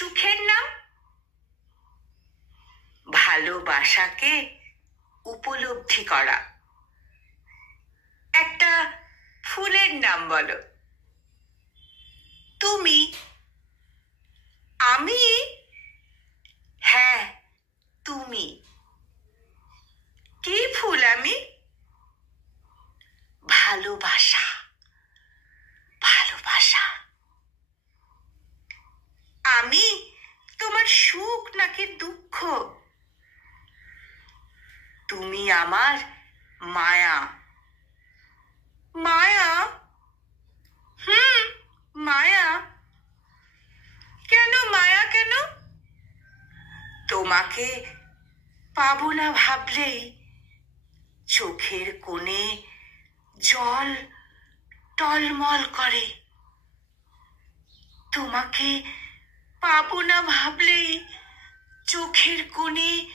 সুখের নাম, ভালোবাসাকে উপলব্ধি করা। একটা ফুলের নাম বলো। তুমি। আমি? হ্যাঁ, তুমি। কি ফুল আমি? ভালোবাসা। ভালোবাসা। আমি তোমার সুখ নাকি দুঃখ? তুমি আমার মায়া। মায়া? মায়া। কেন মায়া কেন? তোমাকে পাবো না ভাবলেই চোখের কোণে জল টলমল করে। তোমাকে পাবো না ভাবলেই চোখের কোণে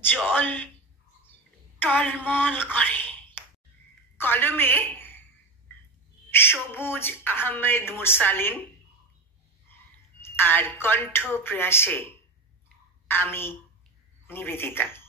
জল টলমল করে। কলমে সবুজ আহমেদ মুরসালিন, আর কণ্ঠ প্রয়াসে আমি নিবেদিতা।